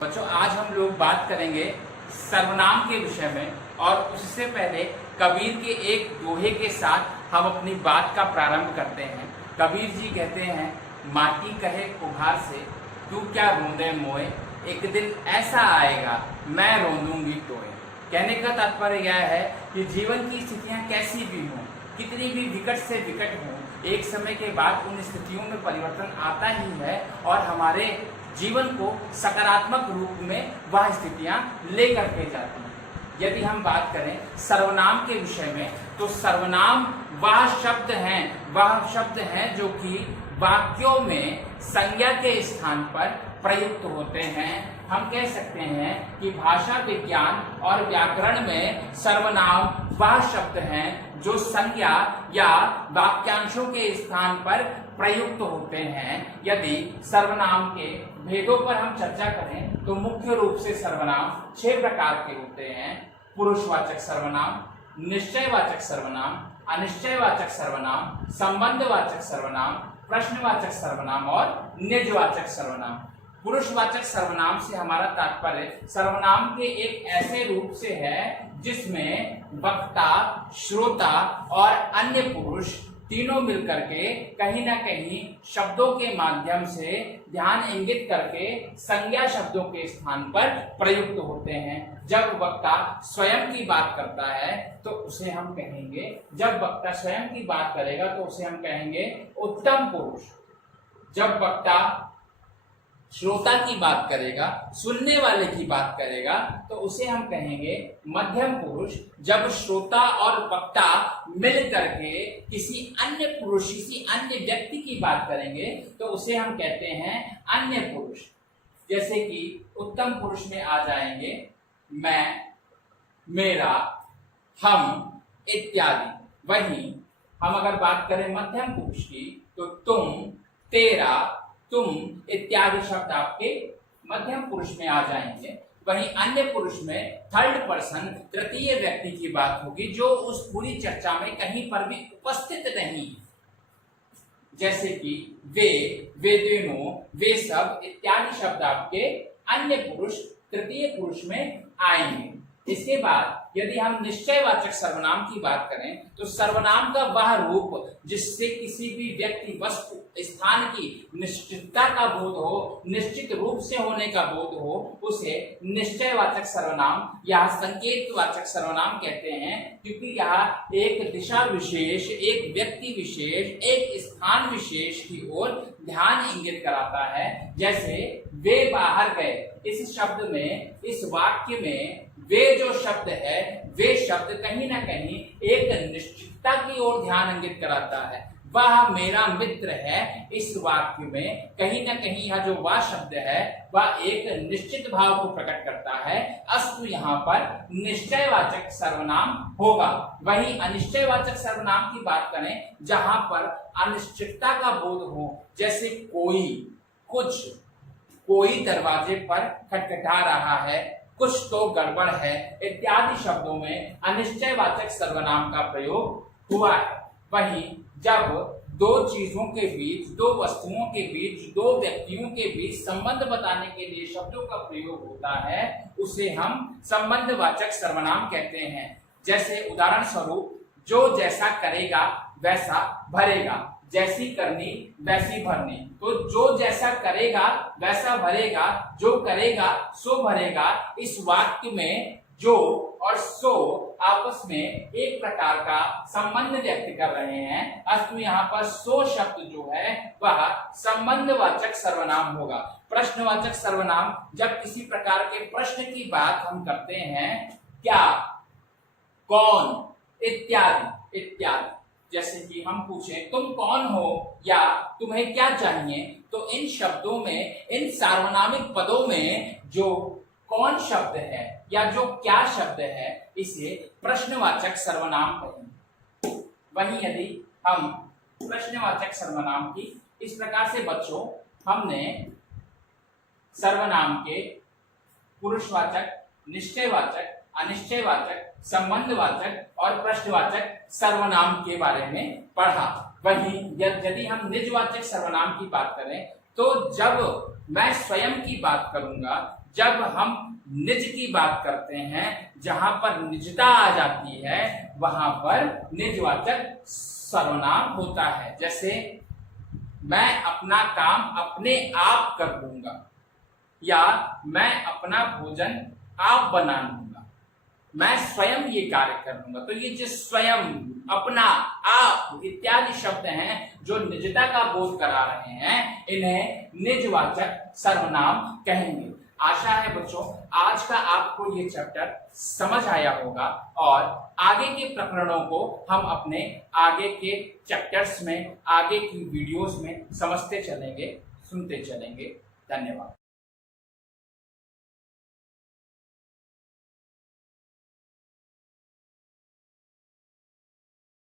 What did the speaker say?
बच्चों, आज हम लोग बात करेंगे सर्वनाम के विषय में। और उससे पहले कबीर के एक दोहे के साथ हम अपनी बात का प्रारंभ करते हैं। कबीर जी कहते हैं, माटी कहे कुम्हार से, तू क्या रोंदे मोए, एक दिन ऐसा आएगा मैं रोंदूंगी टोए। कहने का तात्पर्य यह है कि जीवन की स्थितियां कैसी भी हों, कितनी भी विकट से विकट हों, एक समय के बाद उन स्थितियों में परिवर्तन आता ही है और हमारे जीवन को सकारात्मक रूप में वह स्थितियां लेकर के जाती हैं। यदि हम बात करें सर्वनाम के विषय में, तो सर्वनाम वह शब्द हैं जो कि वाक्यों में संज्ञा के स्थान पर प्रयुक्त होते हैं। हम कह सकते हैं कि भाषा विज्ञान और व्याकरण में सर्वनाम वह शब्द हैं जो संज्ञा या वाक्यांशों के स्थान पर प्रयुक्त होते हैं। यदि सर्वनाम के भेदों पर हम चर्चा करें तो मुख्य रूप से सर्वनाम 6 प्रकार के होते हैं। पुरुषवाचक सर्वनाम, निश्चयवाचक सर्वनाम, अनिश्चयवाचक सर्वनाम, संबंधवाचक सर्वनाम, प्रश्नवाचक सर्वनाम और निजवाचक सर्वनाम। पुरुषवाचक सर्वनाम से हमारा तात्पर्य सर्वनाम के एक ऐसे रूप से है जिसमें वक्ता, श्रोता और अन्य पुरुष तीनों मिलकर के कहीं ना कहीं शब्दों के माध्यम से ध्यान इंगित करके संज्ञा शब्दों के स्थान पर प्रयुक्त होते हैं। जब वक्ता स्वयं की बात करता है तो उसे हम कहेंगे, जब वक्ता स्वयं की बात करेगा तो उसे हम कहेंगे उत्तम पुरुष। जब वक्ता श्रोता की बात करेगा, सुनने वाले की बात करेगा, तो उसे हम कहेंगे मध्यम पुरुष। जब श्रोता और वक्ता मिल करके किसी अन्य पुरुष, किसी अन्य व्यक्ति की बात करेंगे तो उसे हम कहते हैं अन्य पुरुष। जैसे कि उत्तम पुरुष में आ जाएंगे मैं, मेरा, हम इत्यादि। वहीं हम अगर बात करें मध्यम पुरुष की तो तुम, तेरा, तुम इत्यादि शब्द आपके मध्यम पुरुष में आ जाएंगे। वहीं अन्य पुरुष में थर्ड पर्सन, तृतीय व्यक्ति की बात होगी जो उस पूरी चर्चा में कहीं पर भी उपस्थित नहीं। जैसे कि वे, वे दोनों, वे सब इत्यादि शब्द आपके अन्य पुरुष, तृतीय पुरुष में आएंगे। इसके बाद यदि हम निश्चयवाचक सर्वनाम की बात करें तो सर्वनाम का वह रूप जिससे किसी भी व्यक्ति, वस्तु, स्थान की निश्चितता का बोध हो, निश्चित रूप से होने का बोध हो, उसे निश्चयवाचक सर्वनाम या संकेतवाचक सर्वनाम कहते हैं। क्योंकि यह एक दिशा विशेष, एक व्यक्ति विशेष, एक स्थान विशेष की ओर ध्यान इंगित कराता है। जैसे वे बाहर गए, इस शब्द में, इस वाक्य में वे जो शब्द है, वे शब्द कहीं ना कहीं एक निश्चितता की ओर ध्यान इंगित कराता है। वह मेरा मित्र है, इस वाक्य में कहीं ना कहीं यह जो वह शब्द है वह एक निश्चित भाव को प्रकट करता है। अस्तु यहाँ पर निश्चयवाचक सर्वनाम होगा। वहीं अनिश्चयवाचक सर्वनाम की बात करें जहां पर अनिश्चितता का बोध हो, जैसे कोई, कुछ, कोई दरवाजे पर खटखटा रहा है, कुछ तो गड़बड़ है इत्यादि शब्दों में अनिश्चयवाचक सर्वनाम का प्रयोग हुआ है। वहीं जब दो चीजों के बीच, दो वस्तुओं के बीच, दो व्यक्तियों के बीच संबंध बताने के लिए शब्दों का प्रयोग होता है उसे हम संबंधवाचक सर्वनाम कहते हैं। जैसे उदाहरण स्वरूप, जो जैसा करेगा वैसा भरेगा, जैसी करनी वैसी भरनी। तो जो जैसा करेगा वैसा भरेगा, जो करेगा सो भरेगा। इस वाक्य में जो और सो आपस में एक प्रकार का संबंध व्यक्त कर रहे हैं। अस्तु यहाँ पर सो शब्द जो है वह संबंधवाचक सर्वनाम होगा। प्रश्नवाचक सर्वनाम जब किसी प्रकार के प्रश्न की बात हम करते हैं, क्या, कौन इत्यादि इत्यादि। जैसे कि हम पूछें तुम कौन हो या तुम्हें क्या चाहिए, तो इन शब्दों में, इन सार्वनामिक पदों में जो कौन शब्द है या जो क्या शब्द है इसे प्रश्नवाचक सर्वनाम कहेंगे। वहीं यदि हम प्रश्नवाचक सर्वनाम की इस प्रकार से बच्चों, हमने सर्वनाम के पुरुषवाचक, निश्चयवाचक, अनिश्चयवाचक, संबंधवाचक और प्रश्नवाचक सर्वनाम के बारे में पढ़ा। वहीं यदि हम निजवाचक सर्वनाम की बात करें तो जब मैं स्वयं की बात करूंगा, जब हम निज की बात करते हैं, जहां पर निजता आ जाती है, वहां पर निजवाचक सर्वनाम होता है। जैसे मैं अपना काम अपने आप कर लूंगा, या मैं अपना भोजन आप बना लूंगा, मैं स्वयं ये कार्य कर लूंगा। तो ये जो स्वयं, अपना, आप इत्यादि शब्द हैं जो निजता का बोध करा रहे हैं, इन्हें निजवाचक सर्वनाम कहेंगे। आशा है बच्चों आज का आपको ये चैप्टर समझ आया होगा, और आगे के प्रकरणों को हम अपने आगे के चैप्टर्स में, आगे की वीडियोस में समझते चलेंगे, सुनते चलेंगे। धन्यवाद।